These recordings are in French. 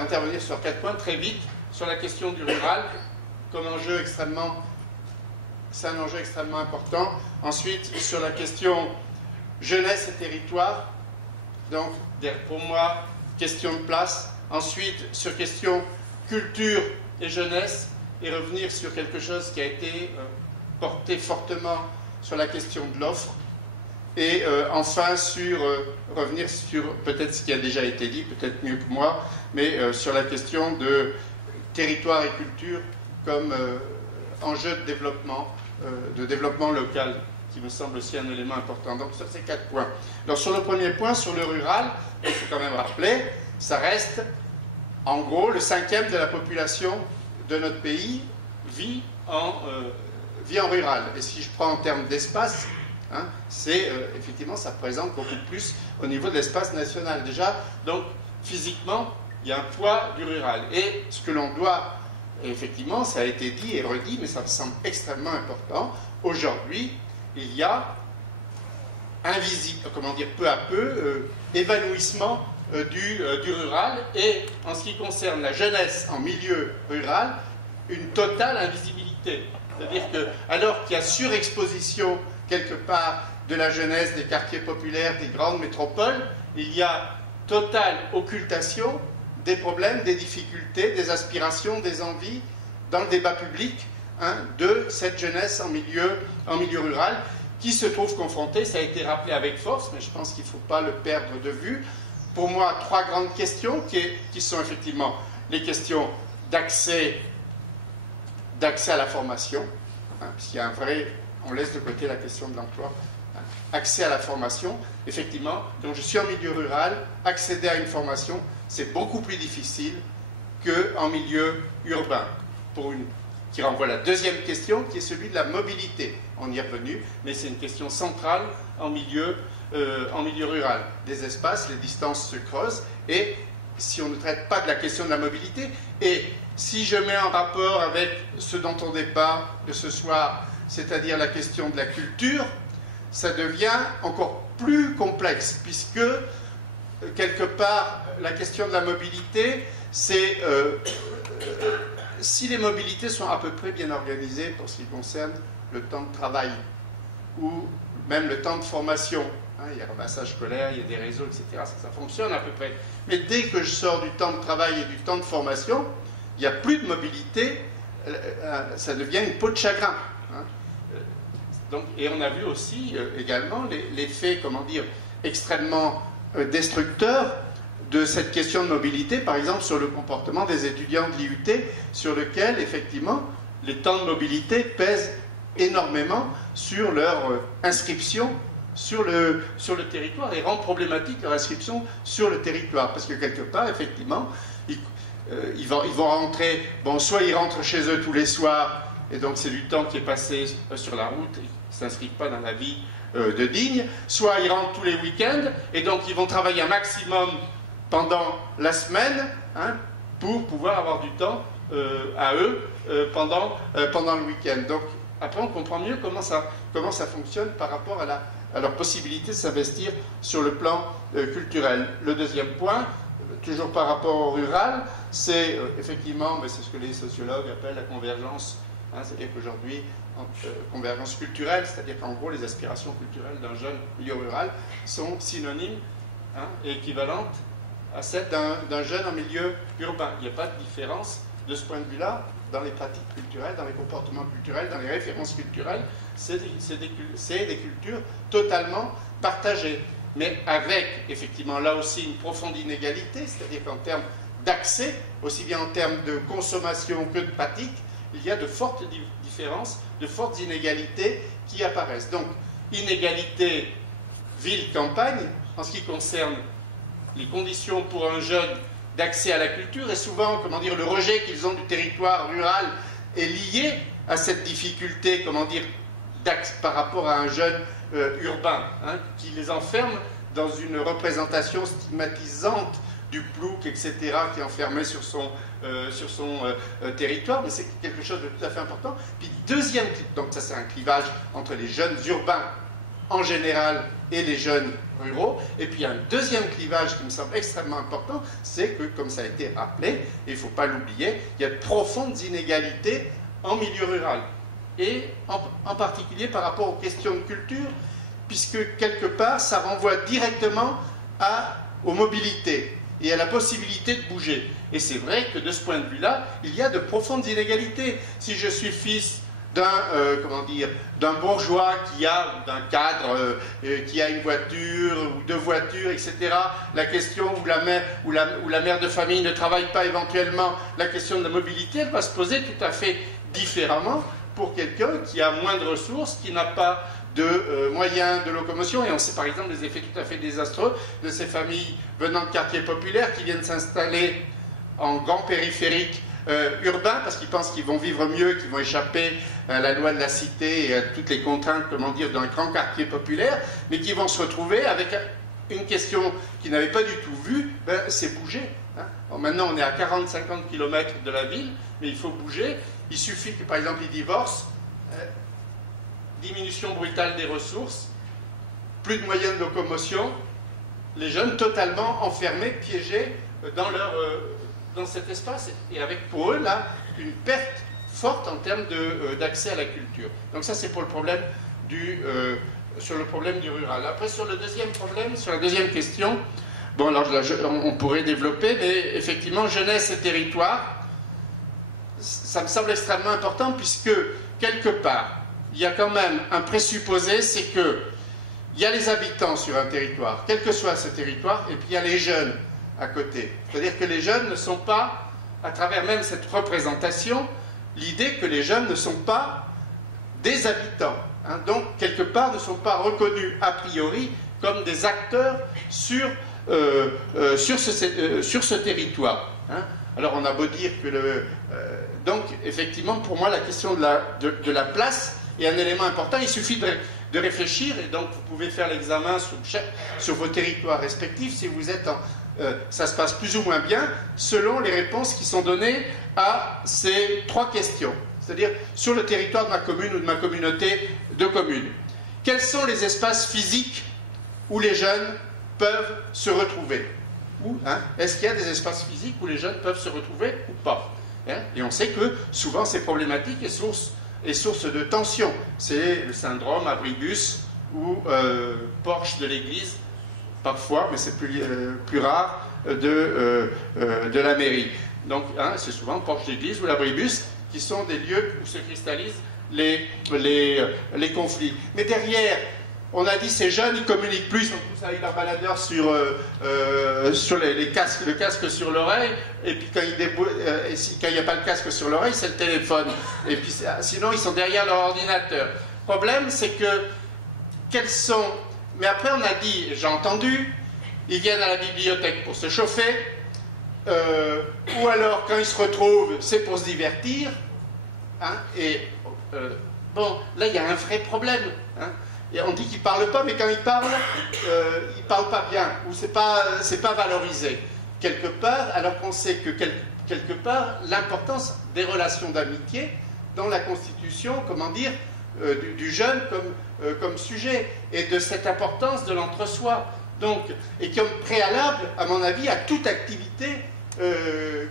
intervenir sur 4 points très vite, sur la question du rural, comme enjeu extrêmement, c'est un enjeu extrêmement important. Ensuite, sur la question jeunesse et territoire, donc pour moi, question de place. Ensuite, sur question culture et jeunesse, et revenir sur quelque chose qui a été porté fortement sur la question de l'offre. Et enfin, revenir sur peut-être ce qui a déjà été dit, peut-être mieux que moi, mais sur la question de territoire et culture comme enjeu de développement local, qui me semble aussi un élément important. Donc sur ces 4 points. Alors sur le premier point, sur le rural, il faut quand même rappeler, ça reste en gros le 5e de la population de notre pays vit en rural. Et si je prends en termes d'espace, hein, effectivement, ça représente beaucoup plus au niveau de l'espace national déjà. Donc, physiquement, il y a un poids du rural. Et ce que l'on doit, effectivement, ça a été dit et redit, mais ça me semble extrêmement important, aujourd'hui, il y a peu à peu, évanouissement du rural, et en ce qui concerne la jeunesse en milieu rural, une totale invisibilité. C'est-à-dire que, alors qu'il y a surexposition quelque part de la jeunesse des quartiers populaires, des grandes métropoles, il y a totale occultation des problèmes, des difficultés, des aspirations, des envies dans le débat public, hein, de cette jeunesse en milieu rural, qui se trouve confrontée, ça a été rappelé avec force, mais je pense qu'il ne faut pas le perdre de vue. Pour moi, 3 grandes questions qui sont effectivement les questions d'accès à la formation, hein, puisqu'il y a on laisse de côté la question de l'emploi, hein, accès à la formation, effectivement, donc je suis en milieu rural, accéder à une formation, c'est beaucoup plus difficile qu'en milieu urbain, qui renvoie à la deuxième question, qui est celui de la mobilité. On y est revenu, mais c'est une question centrale en milieu rural. Des espaces, les distances se creusent, et si on ne traite pas de la question de la mobilité, et si je mets en rapport avec ce dont on débat de ce soir, c'est-à-dire la question de la culture, ça devient encore plus complexe, puisque, quelque part, la question de la mobilité, c'est... si les mobilités sont à peu près bien organisées pour ce qui concerne le temps de travail, ou même le temps de formation, hein, il y a le massage scolaire, il y a des réseaux, etc., ça fonctionne à peu près. Mais dès que je sors du temps de travail et du temps de formation, il n'y a plus de mobilité, ça devient une peau de chagrin. Hein. Donc, et on a vu aussi également l'effet, comment dire, extrêmement destructeur de cette question de mobilité, par exemple sur le comportement des étudiants de l'IUT, sur lequel, effectivement, les temps de mobilité pèsent énormément sur leur inscription sur le territoire et rendent problématique leur inscription sur le territoire. Parce que quelque part, effectivement, ils vont rentrer, bon, soit ils rentrent chez eux tous les soirs, et donc c'est du temps qui est passé sur la route, ils ne s'inscrivent pas dans la vie de digne, soit ils rentrent tous les week-ends, et donc ils vont travailler un maximum pendant la semaine, hein, pour pouvoir avoir du temps à eux pendant le week-end. Donc après on comprend mieux comment ça fonctionne par rapport à leur possibilité de s'investir sur le plan culturel. Le deuxième point, toujours par rapport au rural, c'est effectivement, mais c'est ce que les sociologues appellent la convergence, hein, c'est-à-dire qu'aujourd'hui, convergence culturelle, c'est-à-dire qu'en gros les aspirations culturelles d'un jeune milieu rural sont synonymes, hein, et équivalentes à celles d'un jeune en milieu urbain. Il n'y a pas de différence de ce point de vue-là dans les pratiques culturelles, dans les comportements culturels, dans les références culturelles. C'est des cultures totalement partagées, mais avec effectivement là aussi une profonde inégalité, c'est-à-dire qu'en termes d'accès, aussi bien en termes de consommation que de pratique, il y a de fortes différences, de fortes inégalités qui apparaissent. Donc, inégalité ville-campagne, en ce qui concerne les conditions pour un jeune d'accès à la culture, et souvent, comment dire, le rejet qu'ils ont du territoire rural est lié à cette difficulté, comment dire, par rapport à un jeune urbain, hein, qui les enferme dans une représentation stigmatisante du plouc, etc., qui est enfermé sur son territoire, mais c'est quelque chose de tout à fait important. Puis deuxième, donc ça c'est un clivage entre les jeunes urbains en général et les jeunes ruraux. Et puis un deuxième clivage qui me semble extrêmement important, c'est que, comme ça a été rappelé, et il ne faut pas l'oublier, il y a de profondes inégalités en milieu rural. Et en particulier par rapport aux questions de culture, puisque quelque part, ça renvoie directement aux mobilités et à la possibilité de bouger. Et c'est vrai que de ce point de vue-là, il y a de profondes inégalités. Si je suis fils d'un bourgeois qui a, ou d'un cadre qui a une voiture ou deux voitures, etc., la question où la mère de famille ne travaille pas éventuellement, la question de la mobilité, elle va se poser tout à fait différemment pour quelqu'un qui a moins de ressources, qui n'a pas de moyens de locomotion. Et on sait par exemple des effets tout à fait désastreux de ces familles venant de quartiers populaires qui viennent s'installer en grands périphériques urbains parce qu'ils pensent qu'ils vont vivre mieux, qu'ils vont échapper à la loi de la cité et à toutes les contraintes, comment dire, d'un grand quartier populaire, mais qui vont se retrouver avec une question qu'ils n'avaient pas du tout vue, c'est bouger. Hein. Bon, maintenant on est à 40-50 km de la ville, mais il faut bouger. Il suffit que par exemple ils divorcent, diminution brutale des ressources, plus de moyens de locomotion, les jeunes totalement enfermés, piégés dans cet espace, et avec pour eux là une perte forte en termes d'accès à la culture. Donc ça c'est pour le problème sur le problème du rural. Après sur le deuxième problème, sur la deuxième question, bon alors là, on pourrait développer, mais effectivement jeunesse et territoire, ça me semble extrêmement important puisque quelque part il y a quand même un présupposé, c'est que il y a les habitants sur un territoire, quel que soit ce territoire, et puis il y a les jeunes à côté. C'est-à-dire que les jeunes ne sont pas, à travers même cette représentation, l'idée que les jeunes ne sont pas des habitants, hein, donc quelque part ne sont pas reconnus a priori comme des acteurs sur ce territoire. Hein. Alors on a beau dire que donc effectivement pour moi la question de la place est un élément important. Il suffit de réfléchir, et donc vous pouvez faire l'examen sur vos territoires respectifs si vous êtes ça se passe plus ou moins bien selon les réponses qui sont données à ces trois questions. C'est-à-dire sur le territoire de ma commune ou de ma communauté de communes. Quels sont les espaces physiques où les jeunes peuvent se retrouver? Est-ce qu'il y a des espaces physiques où les jeunes peuvent se retrouver ou pas? Et on sait que souvent ces problématiques est source de tension. C'est le syndrome abribus ou porche de l'église, parfois, mais c'est plus rare, de la mairie. Donc c'est souvent porche d'église ou l'abribus qui sont des lieux où se cristallisent les conflits. Mais derrière, on a dit ces jeunes, ils communiquent plus, ils sont tous avec leur baladeur sur le casque sur l'oreille, et puis quand il n'y a pas le casque sur l'oreille, c'est le téléphone. Et puis sinon, ils sont derrière leur ordinateur. Le problème, c'est que, mais après, on a dit, j'ai entendu, ils viennent à la bibliothèque pour se chauffer, ou alors, quand ils se retrouvent, c'est pour se divertir. Hein, bon, là, il y a un vrai problème. Hein. Et on dit qu'ils ne parlent pas, mais quand ils parlent pas bien, ou c'est pas valorisé. Quelque part, alors qu'on sait que quelque part, l'importance des relations d'amitié dans la constitution, comment dire, du jeune comme sujet, et de cette importance de l'entre-soi. Donc, et comme préalable, à mon avis, à toute activité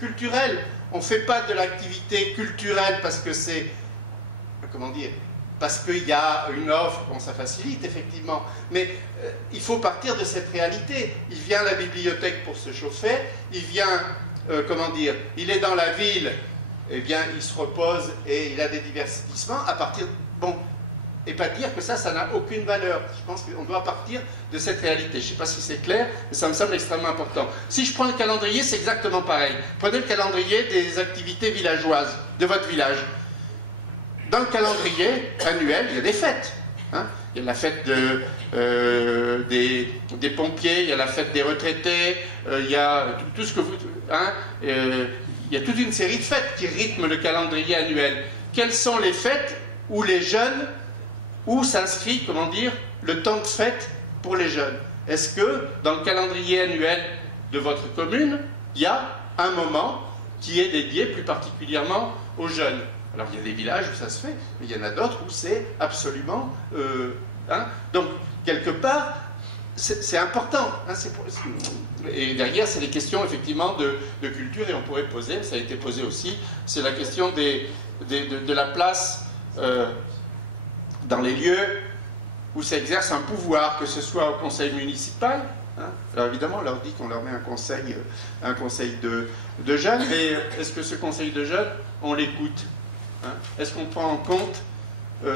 culturelle. On ne fait pas de l'activité culturelle parce que c'est, comment dire, parce qu'il y a une offre, bon, ça facilite effectivement, mais il faut partir de cette réalité. Il vient à la bibliothèque pour se chauffer, il vient, comment dire, il est dans la ville, eh bien il se repose et il a des divertissements à partir, bon, et pas dire que ça n'a aucune valeur. Je pense qu'on doit partir de cette réalité. Je ne sais pas si c'est clair, mais ça me semble extrêmement important. Si je prends le calendrier, c'est exactement pareil. Prenez le calendrier des activités villageoises de votre village. Dans le calendrier annuel, il y a des fêtes. Hein. Il y a la fête des pompiers, il y a la fête des retraités, il y a tout ce que vous... Hein, il y a toute une série de fêtes qui rythment le calendrier annuel. Quelles sont les fêtes où les jeunes, où s'inscrit, comment dire, le temps de fête pour les jeunes? Est-ce que dans le calendrier annuel de votre commune, il y a un moment qui est dédié plus particulièrement aux jeunes? Alors il y a des villages où ça se fait, mais il y en a d'autres où c'est absolument Hein. Donc, quelque part, c'est important. Hein, et derrière, c'est les questions, effectivement, de culture, et on pourrait poser, ça a été posé aussi, c'est la question de la place dans les lieux où s'exerce un pouvoir, que ce soit au conseil municipal. Hein. Alors évidemment, on leur dit qu'on leur met un conseil de jeunes, mais est-ce que ce conseil de jeunes, on l'écoute? Hein. Est-ce qu'on prend en compte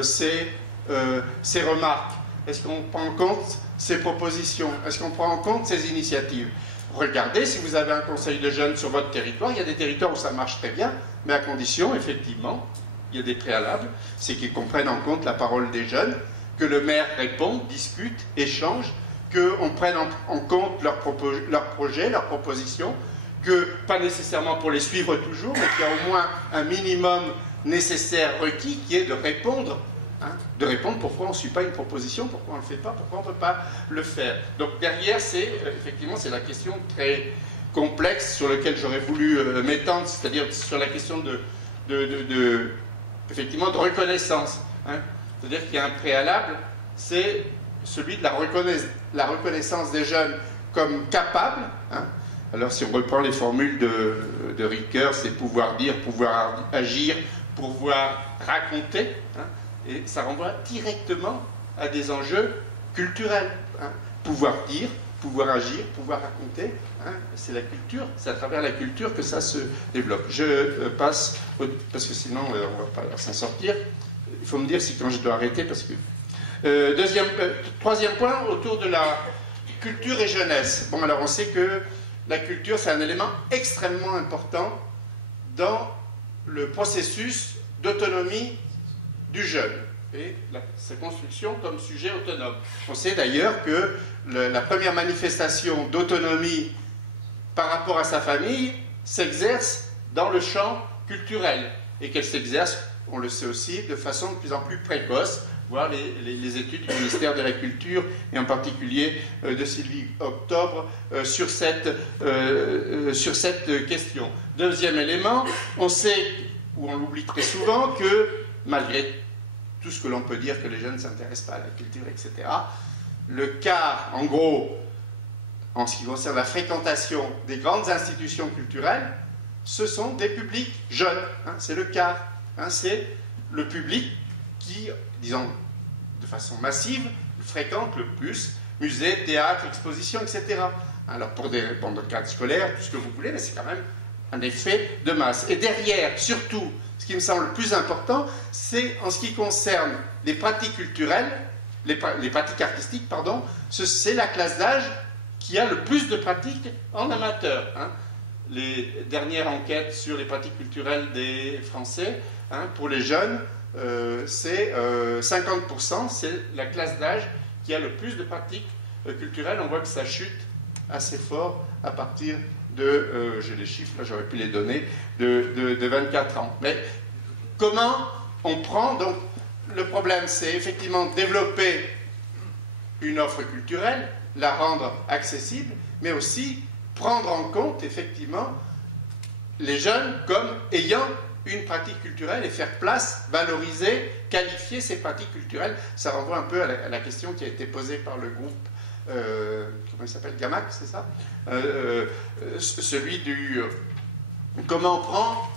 ces remarques? Est-ce qu'on prend en compte ces propositions? Est-ce qu'on prend en compte ces initiatives? Regardez, si vous avez un conseil de jeunes sur votre territoire, il y a des territoires où ça marche très bien, mais à condition, effectivement, il y a des préalables, c'est qu'ils comprennent en compte la parole des jeunes, que le maire réponde, discute, échange, qu'on prenne en compte leurs projets, leurs propositions, que, pas nécessairement pour les suivre toujours, mais qu'il y a au moins un minimum nécessaire requis qui est de répondre. Hein, de répondre pourquoi on ne suit pas une proposition, pourquoi on ne le fait pas, pourquoi on ne peut pas le faire. Donc derrière, effectivement, c'est la question très complexe sur laquelle j'aurais voulu m'étendre, c'est-à-dire sur la question effectivement, de reconnaissance. Hein. C'est-à-dire qu'il y a un préalable, c'est celui de la reconnaissance des jeunes comme capables. Hein. Alors si on reprend les formules de Ricoeur, c'est pouvoir dire, pouvoir agir, pouvoir raconter. Hein. Et ça renvoie directement à des enjeux culturels. Hein. Pouvoir dire, pouvoir agir, pouvoir raconter, hein, c'est la culture, c'est à travers la culture que ça se développe. Je passe, parce que sinon on ne va pas s'en sortir, il faut me dire si quand je dois arrêter, parce que... troisième point, autour de la culture et jeunesse. Bon, alors on sait que la culture, c'est un élément extrêmement important dans le processus d'autonomie du jeune et sa construction comme sujet autonome. On sait d'ailleurs que la première manifestation d'autonomie par rapport à sa famille s'exerce dans le champ culturel et qu'elle s'exerce, on le sait aussi, de façon de plus en plus précoce, voir les études du ministère de la Culture et en particulier de Sylvie Octobre sur cette question. Deuxième élément, on sait, ou on l'oublie très souvent, que malgré tout ce que l'on peut dire que les jeunes ne s'intéressent pas à la culture, etc., le quart, en gros, en ce qui concerne la fréquentation des grandes institutions culturelles, ce sont des publics jeunes. Hein, c'est le quart. Hein, c'est le public qui, disons, de façon massive, fréquente le plus musées, théâtres, expositions, etc. Alors, pour le cadre scolaire, tout ce que vous voulez, mais c'est quand même un effet de masse. Et derrière, surtout, ce qui me semble le plus important, c'est en ce qui concerne les pratiques culturelles, les pratiques artistiques, pardon, c'est la classe d'âge qui a le plus de pratiques en amateur. Hein. Les dernières enquêtes sur les pratiques culturelles des Français, hein, pour les jeunes, c'est 50%, c'est la classe d'âge qui a le plus de pratiques culturelles. On voit que ça chute assez fort à partir de, j'ai les chiffres, là j'aurais pu les donner, de 24 ans. Mais comment on prend, donc le problème c'est effectivement développer une offre culturelle, la rendre accessible, mais aussi prendre en compte effectivement les jeunes comme ayant une pratique culturelle et faire place, valoriser, qualifier ces pratiques culturelles. Ça renvoie un peu à la question qui a été posée par le groupe, comment il s'appelle, Gamac, c'est ça, celui du... comment on prend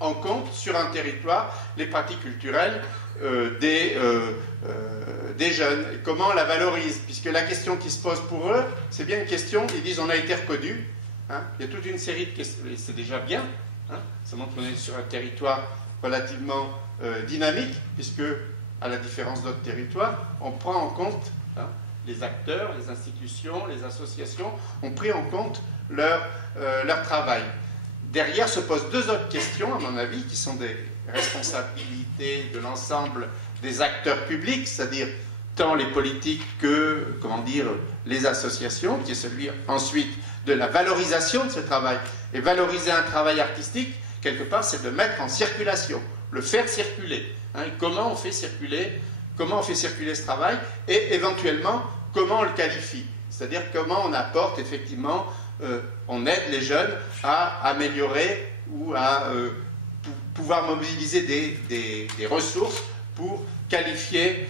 en compte sur un territoire les pratiques culturelles des jeunes, et comment on la valorise, puisque la question qui se pose pour eux, c'est bien une question, ils disent on a été reconnus, hein, il y a toute une série de questions, et c'est déjà bien, hein, ça montre qu'on est sur un territoire relativement dynamique, puisque, à la différence d'autres territoires, on prend en compte, hein, les acteurs, les institutions, les associations ont pris en compte leur travail. Derrière se posent deux autres questions, à mon avis, qui sont des responsabilités de l'ensemble des acteurs publics, c'est-à-dire tant les politiques que, comment dire, les associations, qui est celui ensuite de la valorisation de ce travail. Et valoriser un travail artistique, quelque part, c'est de mettre en circulation, le faire circuler. Hein, et comment on fait circuler ce travail, et éventuellement, comment on le qualifie. C'est-à-dire comment on apporte, effectivement, on aide les jeunes à améliorer ou à pouvoir mobiliser des ressources pour qualifier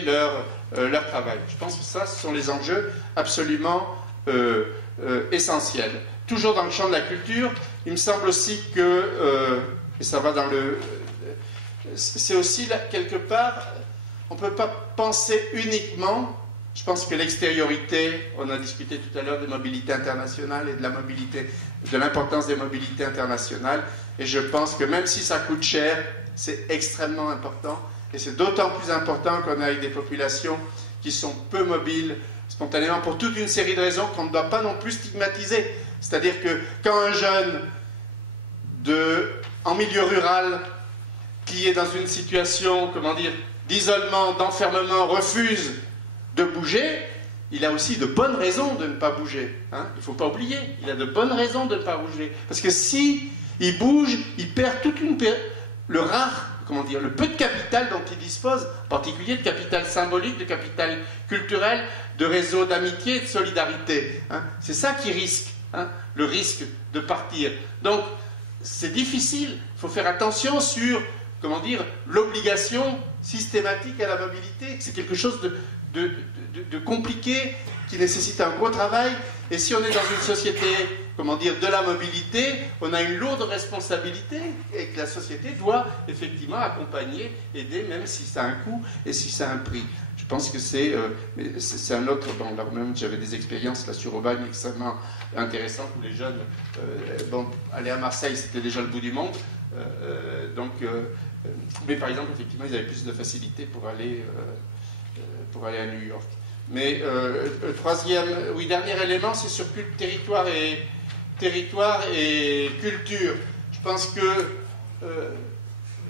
leur travail. Je pense que ça, ce sont les enjeux absolument essentiels. Toujours dans le champ de la culture, il me semble aussi que, et ça va dans le... c'est aussi, là, quelque part, on ne peut pas penser uniquement, je pense que l'extériorité, on a discuté tout à l'heure des mobilités internationales et de la mobilité, de l'importance des mobilités internationales, et je pense que même si ça coûte cher, c'est extrêmement important, et c'est d'autant plus important qu'on a avec des populations qui sont peu mobiles spontanément pour toute une série de raisons qu'on ne doit pas non plus stigmatiser. C'est-à-dire que quand un jeune en milieu rural qui est dans une situation, comment dire, d'isolement, d'enfermement, refuse de bouger, il a aussi de bonnes raisons de ne pas bouger. Hein, il ne faut pas oublier, il a de bonnes raisons de ne pas bouger. Parce que si il bouge, il perd le rare, comment dire, le peu de capital dont il dispose, en particulier de capital symbolique, de capital culturel, de réseau d'amitié et de solidarité. Hein. C'est ça qui risque, hein, le risque de partir. Donc, c'est difficile, il faut faire attention sur, comment dire, l'obligation systématique à la mobilité. C'est quelque chose de compliqué, qui nécessite un gros travail, et si on est dans une société, comment dire, de la mobilité, on a une lourde responsabilité, et que la société doit effectivement accompagner, aider, même si ça a un coût et si ça a un prix. Je pense que c'est un autre... Bon, là même, j'avais des expériences là sur Aubagne extrêmement intéressantes, où les jeunes, bon, aller à Marseille, c'était déjà le bout du monde, mais par exemple, effectivement, ils avaient plus de facilité pour aller à New York. Mais dernier élément, c'est sur territoire et culture. Je pense que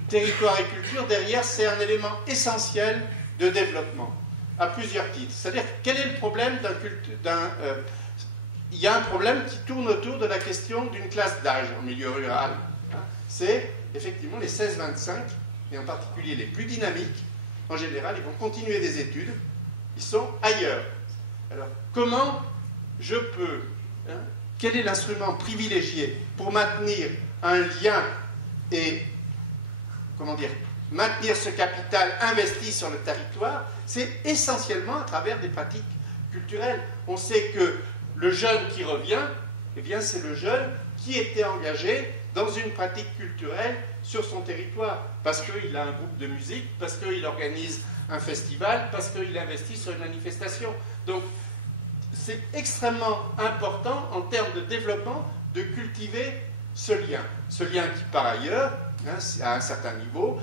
territoire et culture, derrière, c'est un élément essentiel de développement, à plusieurs titres. C'est-à-dire, quel est le problème il y a un problème qui tourne autour de la question d'une classe d'âge en milieu rural. Hein. C'est effectivement les 16-25, et en particulier les plus dynamiques. En général, ils vont continuer des études, ils sont ailleurs. Alors, comment je peux, hein, quel est l'instrument privilégié pour maintenir un lien et, comment dire, maintenir ce capital investi sur le territoire? C'est essentiellement à travers des pratiques culturelles. On sait que le jeune qui revient, eh bien, c'est le jeune qui était engagé dans une pratique culturelle sur son territoire, parce qu'il a un groupe de musique, parce qu'il organise un festival, parce qu'il investit sur une manifestation. Donc, c'est extrêmement important en termes de développement de cultiver ce lien qui, par ailleurs, hein, à un certain niveau,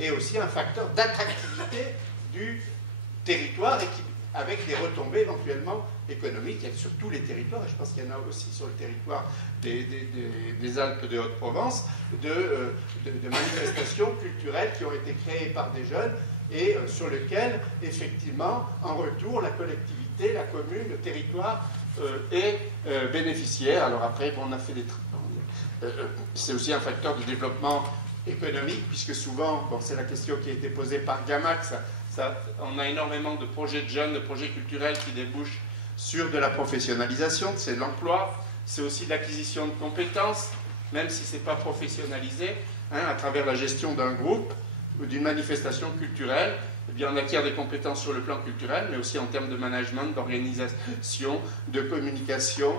est aussi un facteur d'attractivité du territoire et qui, avec des retombées éventuellement économiques, il y a sur tous les territoires, et je pense qu'il y en a aussi sur le territoire des Alpes de Haute-Provence, de manifestations culturelles qui ont été créées par des jeunes et sur lesquelles, effectivement, en retour, la collectivité, la commune, le territoire est bénéficiaire. Alors après, bon, on a fait c'est aussi un facteur de développement économique, puisque souvent, bon, c'est la question qui a été posée par Gamac, on a énormément de projets de jeunes, de projets culturels qui débouchent sur de la professionnalisation, c'est de l'emploi, c'est aussi de l'acquisition de compétences, même si ce n'est pas professionnalisé, hein, à travers la gestion d'un groupe ou d'une manifestation culturelle, eh bien, on acquiert des compétences sur le plan culturel, mais aussi en termes de management, d'organisation, de communication,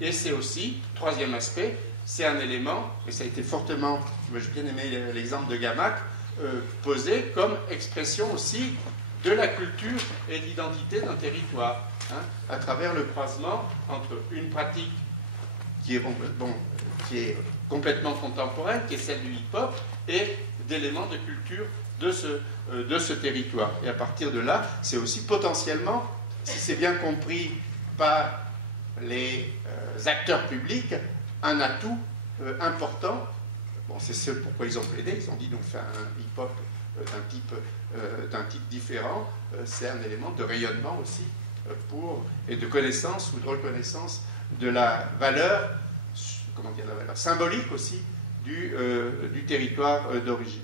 et c'est aussi, troisième aspect, c'est un élément, et ça a été fortement, j'ai bien aimé l'exemple de Gamac, posé comme expression aussi de la culture et de l'identité d'un territoire, hein, à travers le croisement entre une pratique qui est complètement contemporaine, qui est celle du hip-hop, et d'éléments de culture de ce territoire. Et à partir de là, c'est aussi potentiellement, si c'est bien compris par les acteurs publics, un atout important. Bon, c'est ce pourquoi ils ont plaidé, ils ont dit donc faire un hip-hop d'un type différent, c'est un élément de rayonnement aussi et de connaissance ou de reconnaissance de la valeur, comment dire, la valeur symbolique aussi du territoire d'origine.